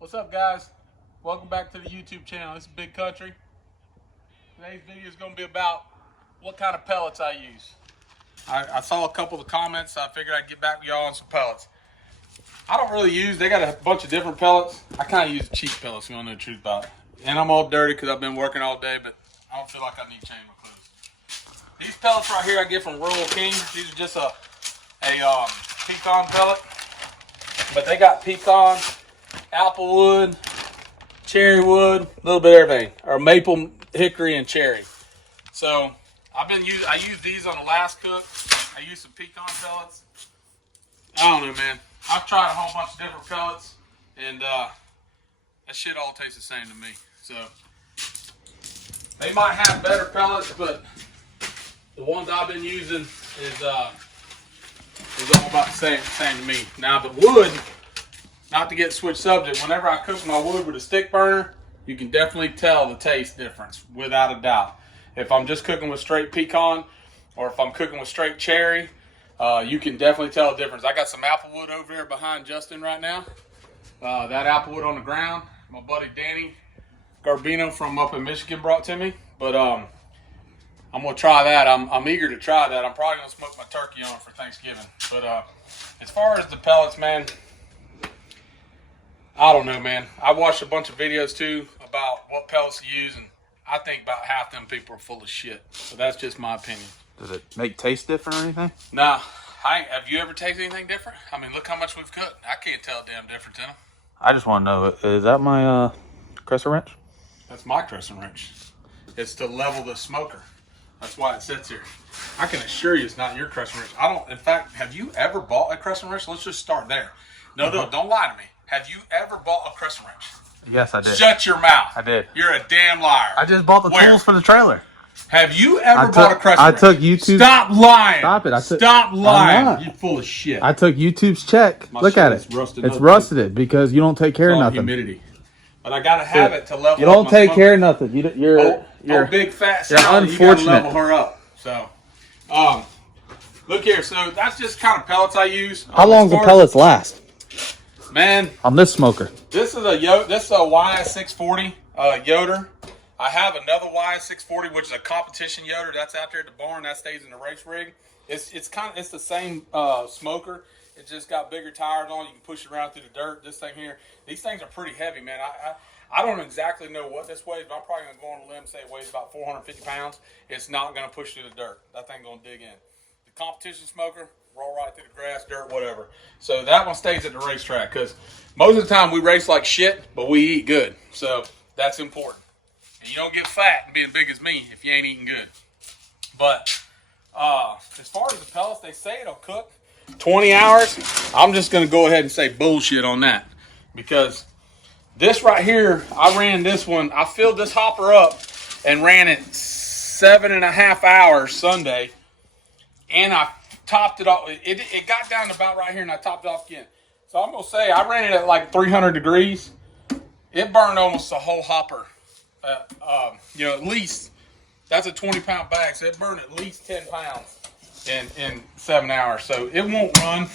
What's up, guys? Welcome back to the YouTube channel. This is Big Country. Today's video is going to be about what kind of pellets I use. I saw a couple of the comments, so I figured I'd get back with y'all on some pellets. I don't really use, they got a bunch of different pellets. I kind of use cheap pellets, if you want to know the truth about it. And I'm all dirty because I've been working all day, but I don't feel like I need to change my clothes. These pellets right here I get from Rural King. These are just a pecan pellet. But they got pecan, applewood, cherry wood, a little bit of everything, or maple, hickory, and cherry. So I use these on the last cook. I use some pecan pellets. I don't know, man. I've tried a whole bunch of different pellets, and that shit all tastes the same to me. So they might have better pellets, but the ones I've been using is all about the same to me. Now the wood, not to get switched subject, whenever I cook my wood with a stick burner, you can definitely tell the taste difference, without a doubt. If I'm just cooking with straight pecan, or if I'm cooking with straight cherry, you can definitely tell the difference. I got some applewood over there behind Justin right now. That applewood on the ground, my buddy Danny Garbino from up in Michigan brought to me. But I'm gonna try that. I'm eager to try that. I'm probably gonna smoke my turkey on it for Thanksgiving. But as far as the pellets, man, I don't know, man. I watched a bunch of videos too about what pellets to use, and I think about half them people are full of shit. So that's just my opinion. Does it make taste different or anything? Nah, have you ever tasted anything different? I mean, look how much we've cooked. I can't tell a damn difference in them. I just want to know, is that my crescent wrench? That's my crescent wrench. It's to level the smoker. That's why it sits here. I can assure you it's not your crescent wrench. In fact, have you ever bought a crescent wrench? Let's just start there. No, don't lie to me. Have you ever bought a crescent wrench? Yes, I did. Shut your mouth. I did. You're a damn liar. I just bought the tools for the trailer. Have you ever bought a crescent wrench? I took YouTube. Stop lying. Stop it. Stop lying. You're full of shit. I took YouTube's check. Look at it. It's rusted because you don't take care of nothing. Humidity. But I gotta have it to level. You don't take care of nothing. You're big fat. You're unfortunate. You gotta level her up. So, look here. So that's just kind of pellets I use. How long do pellets last? Man, on this smoker. This is a YS640 Yoder. I have another YS640, which is a competition Yoder. That's out there at the barn. That stays in the race rig. It's the same smoker. It just got bigger tires on. You can push it around through the dirt. This thing here, these things are pretty heavy, man. I don't exactly know what this weighs, but I'm probably gonna go on a limb and say it weighs about 450 pounds. It's not gonna push through the dirt. That thing gonna dig in. The competition smoker, roll right through the grass, dirt, whatever. So that one stays at the racetrack because most of the time we race like shit, but we eat good. So that's important. And you don't get fat and being big as me if you ain't eating good. But as far as the pellets, they say it'll cook 20 hours. I'm just going to go ahead and say bullshit on that. Because this right here, I ran this one. I filled this hopper up and ran it 7.5 hours Sunday. And I topped it off. It got down to about right here and I topped it off again. So I'm going to say I ran it at like 300 degrees. It burned almost the whole hopper. At least, that's a 20-pound bag, so it burned at least 10 pounds in 7 hours. So it won't run.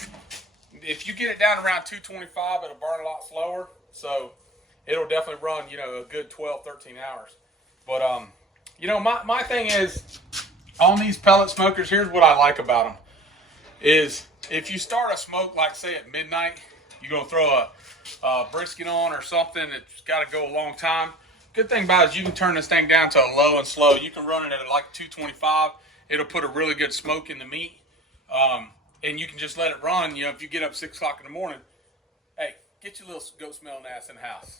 If you get it down around 225, it'll burn a lot slower. So it'll definitely run, a good 12, 13 hours. But, my thing is, on these pellet smokers, here's what I like about them. Is if you start a smoke, like say at midnight, you're going to throw a brisket on or something that's got to go a long time. Good thing about it is you can turn this thing down to a low and slow. You can run it at like 225. It'll put a really good smoke in the meat. And you can just let it run. If you get up 6 o'clock in the morning, hey, get your little goat smelling ass in the house.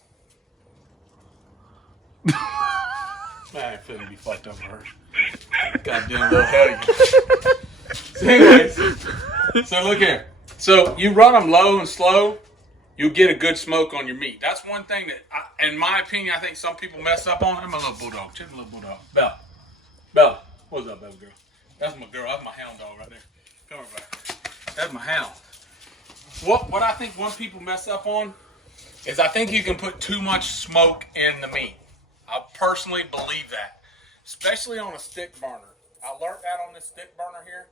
Man, I ain't finna be fucked up for her. Goddamn little hell. So anyways, so look here. So you run them low and slow, you'll get a good smoke on your meat. That's one thing that, in my opinion, I think some people mess up on. I'm a little bulldog. Check my little bulldog. Bella. What's up, baby girl? That's my girl. That's my hound dog right there. Come over back. That's my hound. What I think one people mess up on is I think you can put too much smoke in the meat. I personally believe that, especially on a stick burner. I learned that on this stick burner here.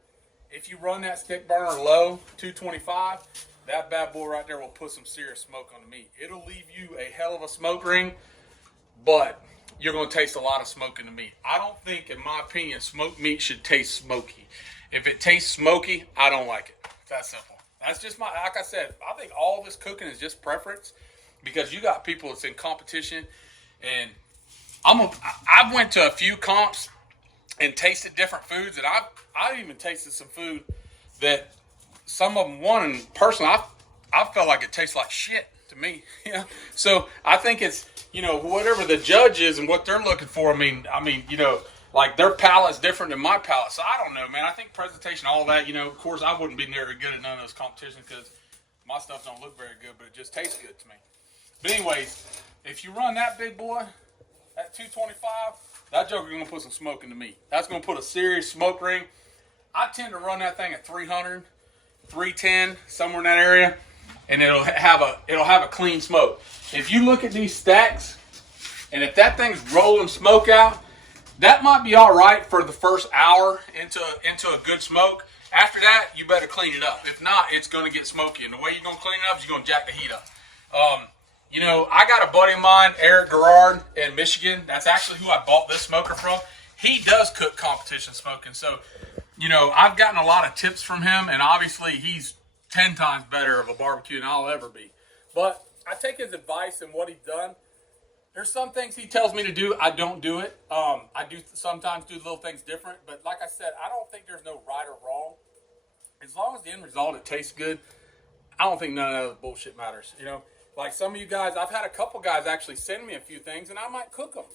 If you run that stick burner low, 225, that bad boy right there will put some serious smoke on the meat. It'll leave you a hell of a smoke ring, but you're going to taste a lot of smoke in the meat. I don't think, in my opinion, smoked meat should taste smoky. If it tastes smoky, I don't like it. It's that simple. That's just like I said, I think all this cooking is just preference, because you got people that's in competition, and I went to a few comps and tasted different foods, and I even tasted some food that some of them won, and personally, I felt like it tastes like shit to me. So I think it's, whatever the judge is and what they're looking for. I mean, like their palate's different than my palate. So I don't know, man. I think presentation, all that, of course I wouldn't be near good at none of those competitions because my stuff don't look very good, but it just tastes good to me. But anyways, if you run that big boy at 225, that joker's going to put some smoke in the meat. That's going to put a serious smoke ring. I tend to run that thing at 300, 310, somewhere in that area, and it'll have a clean smoke. If you look at these stacks, and if that thing's rolling smoke out, that might be all right for the first hour into a good smoke. After that, you better clean it up. If not, it's going to get smoky. And the way you're going to clean it up is you're going to jack the heat up. I got a buddy of mine, Eric Garrard, in Michigan. That's actually who I bought this smoker from. He does cook competition smoking. So, I've gotten a lot of tips from him, and obviously he's 10 times better of a barbecue than I'll ever be. But I take his advice and what he's done. There's some things he tells me to do. I don't do it. I do sometimes do little things different. But like I said, I don't think there's no right or wrong. As long as the end result, it tastes good, I don't think none of that bullshit matters. Like some of you guys, I've had a couple guys actually send me a few things, and I might cook them.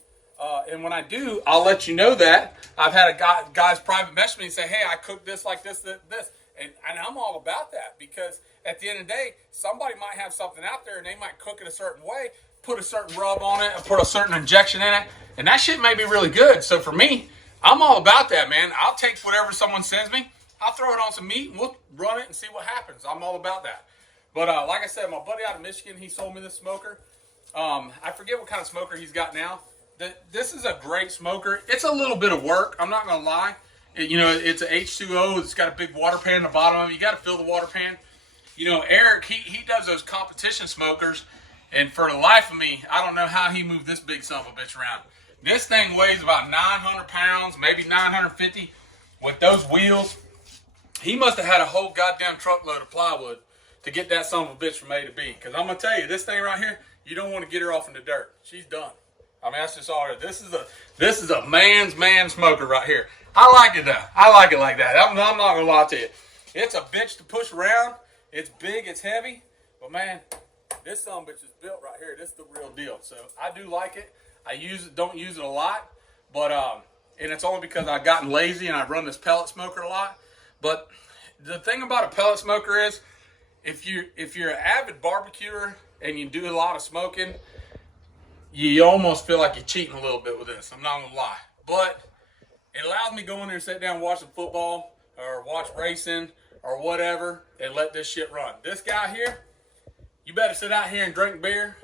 And when I do, I'll let you know that. I've had guys private message me and say, hey, I cooked this like this. And I'm all about that, because at the end of the day, somebody might have something out there and they might cook it a certain way, put a certain rub on it, and put a certain injection in it, and that shit may be really good. So for me, I'm all about that, man. I'll take whatever someone sends me, I'll throw it on some meat, and we'll run it and see what happens. I'm all about that. But like I said, my buddy out of Michigan, he sold me this smoker. I forget what kind of smoker he's got now. This is a great smoker. It's a little bit of work, I'm not going to lie. It's a H2O. It's got a big water pan at the bottom of it. You got to fill the water pan. Eric, he does those competition smokers, and for the life of me, I don't know how he moved this big son of a bitch around. This thing weighs about 900 pounds, maybe 950, with those wheels. He must have had a whole goddamn truckload of plywood to get that son of a bitch from A to B. Because I'm going to tell you, this thing right here, you don't want to get her off in the dirt. She's done. That's just all it is. This is a man's smoker right here. I like it though. I like it like that. I'm not going to lie to you. It's a bitch to push around. It's big. It's heavy. But man, this son of a bitch is built right here. This is the real deal. So I do like it. I don't use it a lot. But and it's only because I've gotten lazy and I run this pellet smoker a lot. But the thing about a pellet smoker is, if you're an avid barbecuer and you do a lot of smoking, you almost feel like you're cheating a little bit with this. I'm not going to lie. But it allows me to go in there and sit down and watch some football or watch racing or whatever and let this shit run. This guy here, you better sit out here and drink beer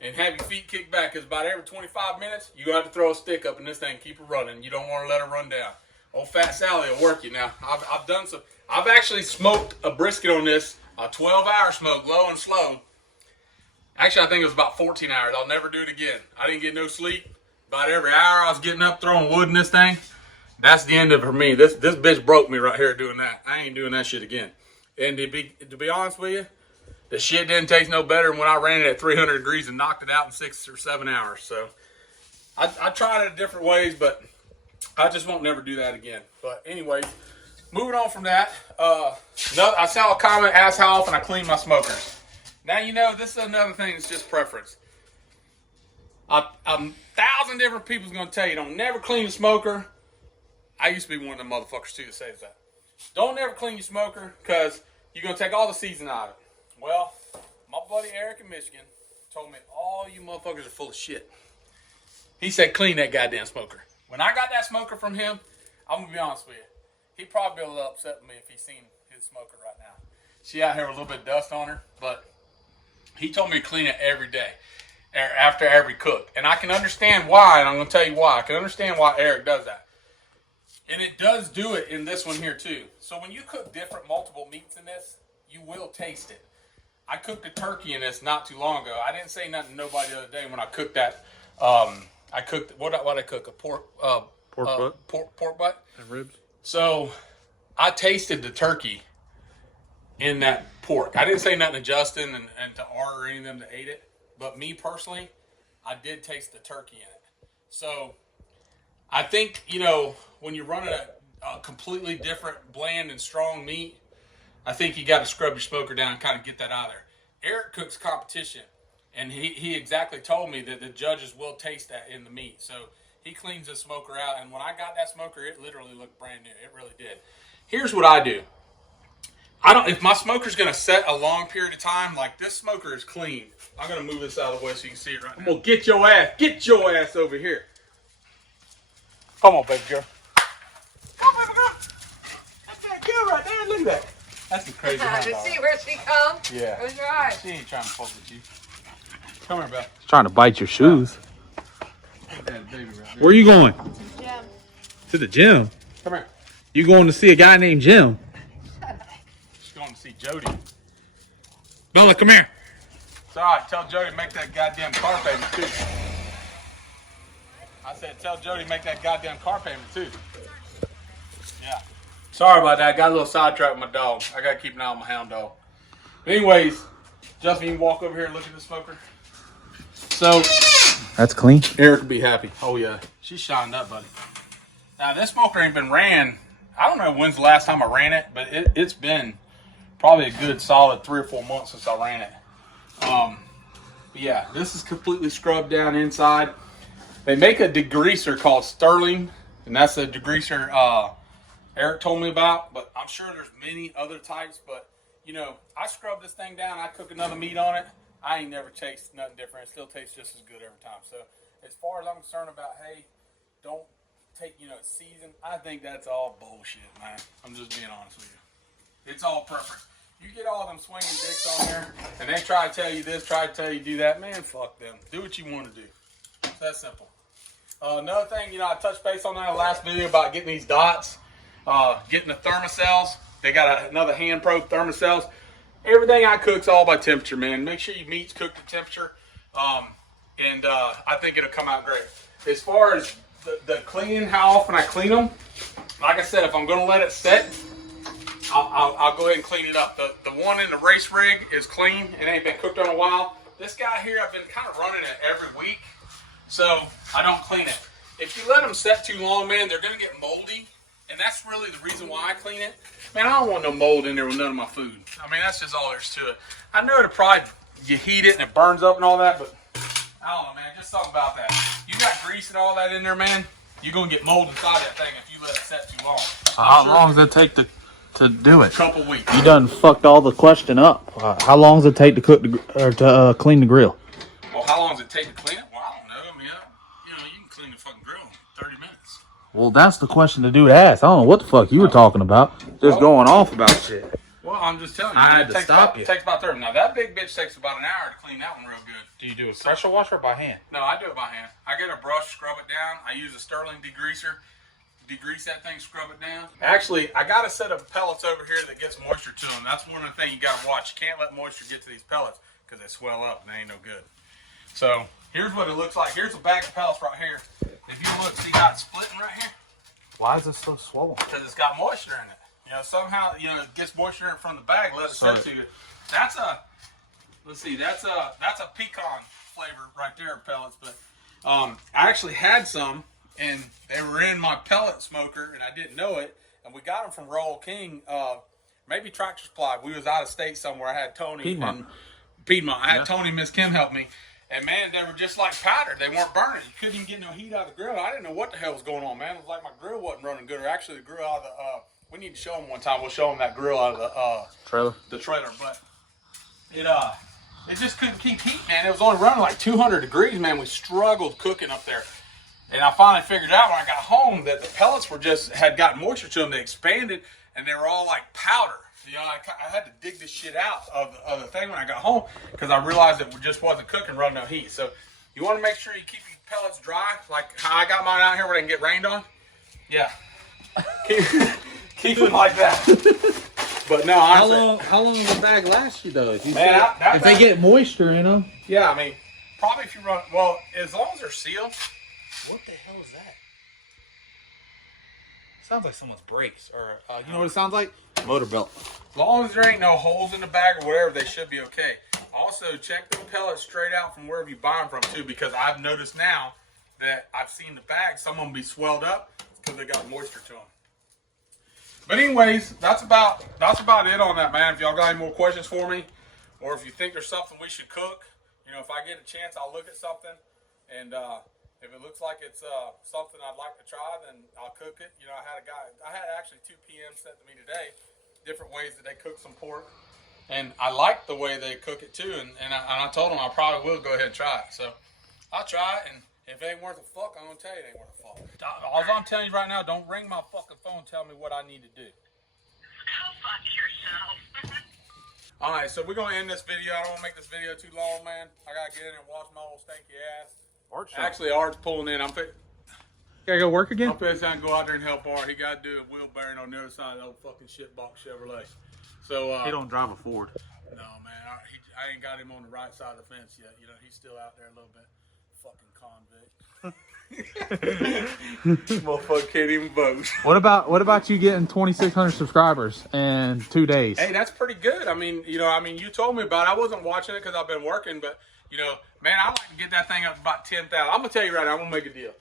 and have your feet kicked back, because about every 25 minutes, you have to throw a stick up in this thing and keep it running. You don't want to let it run down. Old Fat Sally will work you now. I've actually smoked a brisket on this, a 12-hour smoke, low and slow. Actually, I think it was about 14 hours. I'll never do it again. I didn't get no sleep. About every hour I was getting up, throwing wood in this thing. That's the end of it for me. This bitch broke me right here doing that. I ain't doing that shit again. And to be honest with you, the shit didn't taste no better than when I ran it at 300 degrees and knocked it out in 6 or 7 hours. So I tried it different ways, but I just won't never do that again. But anyways, moving on from that, I saw a comment ask how often I clean my smokers. Now, this is another thing that's just preference. A 1,000 different people's going to tell you, don't never clean your smoker. I used to be one of them motherfuckers too that says that. Don't never clean your smoker because you're going to take all the season out of it. Well, my buddy Eric in Michigan told me all you motherfuckers are full of shit. He said clean that goddamn smoker. When I got that smoker from him, I'm going to be honest with you, he'd probably be a little upset with me if he's seen his smoker right now. She out here with a little bit of dust on her, but he told me to clean it every day after every cook. And I can understand why, and I'm going to tell you why. I can understand why Eric does that. And it does do it in this one here too. So when you cook multiple meats in this, you will taste it. I cooked a turkey in this not too long ago. I didn't say nothing to nobody the other day when I cooked that. I cooked what I cook, a pork butt, pork butt and ribs. So I tasted the turkey in that pork. I didn't say nothing to Justin and to Art or any of them that ate it, but me personally, I did taste the turkey in it. So I think, you know, when you're running a completely different bland and strong meat, I think you got to scrub your smoker down and kind of get that out of there. Eric cooks competition, and he exactly told me that the judges will taste that in the meat. So he cleans the smoker out, and when I got that smoker, it literally looked brand new. It really did. Here's what I do. If my smoker's going to set a long period of time, like this smoker is clean. I'm going to move this out of the way so you can see it right now. I'm going to get your ass over here. Come on, baby girl. Come on, baby girl. That's that girl right there. Look at that. That's a crazy one. To see where she comes? Yeah. Close your eyes. She ain't trying to fuck with you. Come here, Belle. She's trying to bite your shoes. That baby right there. Where are you going? Jim. To the gym. Come here. You going to see a guy named Jim? She's going to see Jody. Bella, come here. It's all right. Tell Jody to make that goddamn car payment, too. I said, tell Jody to make that goddamn car payment, too. Yeah. Sorry about that. I got a little sidetracked with my dog. I got to keep an eye on my hound dog. But anyways, Justin, you can walk over here and look at the smoker. So, That's clean. Eric will be happy. Oh, yeah. She's shined up, buddy. Now, this smoker ain't been ran. I don't know when's the last time I ran it, but it's been probably a good solid 3 or 4 months since I ran it. But yeah, this is completely scrubbed down inside. They make a degreaser called Sterling, and that's a degreaser Eric told me about, but I'm sure there's many other types. But, you know, I scrub this thing down, I cook another meat on it. I ain't never tasted nothing different. It still tastes just as good every time. So as far as I'm concerned about, hey, don't take, you know, season, I think that's all bullshit, man. I'm just being honest with you. It's all preference. You get all them swinging dicks on there, and they try to tell you this, try to tell you do that. Man, fuck them. Do what you want to do. It's that simple. Another thing, you know, I touched base on that in the last video about getting these dots, getting the thermocells. They got another hand probe thermocells. Everything I cook's all by temperature, man. Make sure your meat's cooked at temperature, and I think it'll come out great. As far as the cleaning, how often I clean them, like I said, if I'm going to let it set, I'll go ahead and clean it up. The one in the race rig is clean. It ain't been cooked in a while. This guy here, I've been kind of running it every week, so I don't clean it. If you let them set too long, man, they're going to get moldy, and that's really the reason why I clean it. Man, I don't want no mold in there with none of my food. I mean, that's just all there's to it. I know it'll probably, you heat it and it burns up and all that, but I don't know, man, just something about that. You got grease and all that in there, man, you're going to get mold inside that thing if you let it set too long. How long does it take to do it? A couple weeks. You done fucked all the question up. How long does it take to cook to clean the grill? Well, how long does it take to clean it? Well, I don't know. I mean, you know, you can clean the fucking grill in 30 minutes. Well, that's the question the dude asked. I don't know what the fuck you were talking about. Just going off about shit. Well, I'm just telling you. I had to stop you. It takes about 30. Now, that big bitch takes about an hour to clean that one real good. Do you do a pressure washer or by hand? No, I do it by hand. I get a brush, scrub it down. I use a Sterling degreaser. Degrease that thing, scrub it down. Actually, I got a set of pellets over here that gets moisture to them. That's one of the things you got to watch. You can't let moisture get to these pellets because they swell up and they ain't no good. So, here's what it looks like. Here's a bag of pellets right here. If you look, see how it's splitting right here? Why is it so swollen? Because it's got moisture in it. You know, somehow, you know, it gets moisture in it from the bag, let it set to it. That's a, let's see, that's a pecan flavor right there, pellets. But I actually had some, and they were in my pellet smoker, and I didn't know it. And we got them from Royal King, maybe Tractor Supply. We was out of state somewhere. I had Tony Piedmont. I had Tony and Miss Kim help me. And, man, they were just like powder. They weren't burning. You couldn't even get no heat out of the grill. I didn't know what the hell was going on, man. It was like my grill wasn't running good. Or actually, the grill out of the we need to show them one time. We'll show them that grill out of the trailer. But it just couldn't keep heat, man. It was only running like 200 degrees, man. We struggled cooking up there. And I finally figured out when I got home that the pellets were had gotten moisture to them. They expanded, and they were all like powder. You know, I had to dig this shit out of the thing when I got home because I realized it just wasn't cooking, running no heat. So you want to make sure you keep your pellets dry, like how I got mine out here where they can get rained on. Yeah. Keep it like that. But no, honestly, How long will the bag last you though? If they get moisture in them. Yeah, I mean, probably if you run, well, as long as they're sealed. What the hell is that? Sounds like someone's brakes, or you know what it sounds like? Motor belt. As long as there ain't no holes in the bag or whatever, they should be okay. Also, check the pellets straight out from wherever you buy them from too, because I've noticed now that I've seen the bags, some of them be swelled up because they got moisture to them. But anyways, that's about it on that, man. If y'all got any more questions for me, or if you think there's something we should cook, you know, if I get a chance, I'll look at something, and if it looks like it's something I'd like to try, then I'll cook it. You know, I had actually 2 p.m. sent to me today, different ways that they cook some pork, and I like the way they cook it too. And I told them I probably will go ahead and try it. So I'll try it, and if it ain't worth a fuck, I'm gonna tell you it ain't worth a fuck. All I'm telling you right now, don't ring my fucking phone and tell me what I need to do. Go fuck yourself. All right, so we're gonna end this video. I don't want to make this video too long, man. I gotta get in and wash my old stinky ass. Actually, Art's pulling in. Gotta go work again? I'm finna go out there and help Art. He got to do a wheel bearing on the other side of the old fucking shitbox Chevrolet. So He don't drive a Ford. No, man. I ain't got him on the right side of the fence yet. You know, he's still out there a little bit. Fucking convict. Motherfucker can't even vote. What about you getting 2,600 subscribers in 2 days? Hey, that's pretty good. I mean, you told me about it. I wasn't watching it because I've been working, but man, I like to get that thing up about 10,000. I'm gonna tell you right now, I'm gonna make a deal.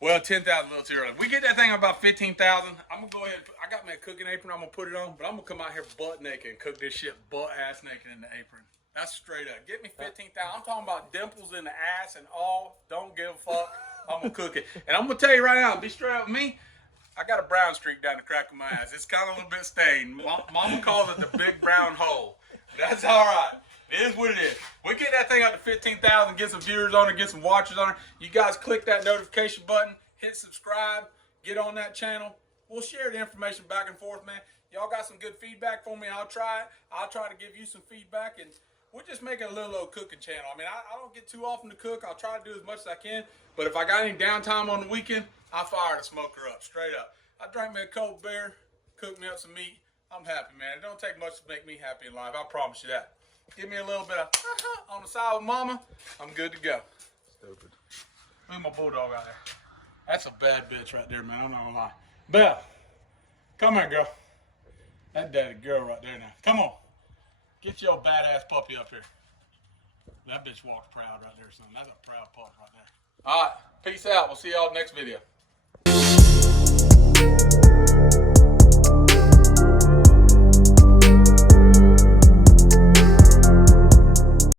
Well, 10,000 a little too early. We get that thing up about 15,000. I'm gonna go ahead. I got me a cooking apron. I'm gonna put it on, but I'm gonna come out here butt naked and cook this shit butt ass naked in the apron. That's straight up. Get me 15,000. I'm talking about dimples in the ass and all. Don't give a fuck. I'm gonna cook it, and I'm gonna tell you right now. Be straight up with me. I got a brown streak down the crack of my ass. It's kind of a little bit stained. Mama calls it the big brown hole. That's all right. It is what it is. We get that thing up to 15,000, get some viewers on it, get some watchers on it. You guys click that notification button, hit subscribe, get on that channel. We'll share the information back and forth, man. Y'all got some good feedback for me. I'll try it. I'll try to give you some feedback, and we're just making a little old cooking channel. I mean, I don't get too often to cook. I'll try to do as much as I can, but if I got any downtime on the weekend, I fire the smoker up, straight up. I drank me a cold beer, cook me up some meat. I'm happy, man. It don't take much to make me happy in life. I promise you that. Give me a little bit of on the side with mama, I'm good to go. Stupid. Look at my bulldog out there. That's a bad bitch right there, man. I'm not gonna lie. Belle, come here, girl. That daddy girl right there now. Come on. Get your badass puppy up here. That bitch walks proud right there, son. That's a proud pup right there. All right. Peace out. We'll see y'all next video.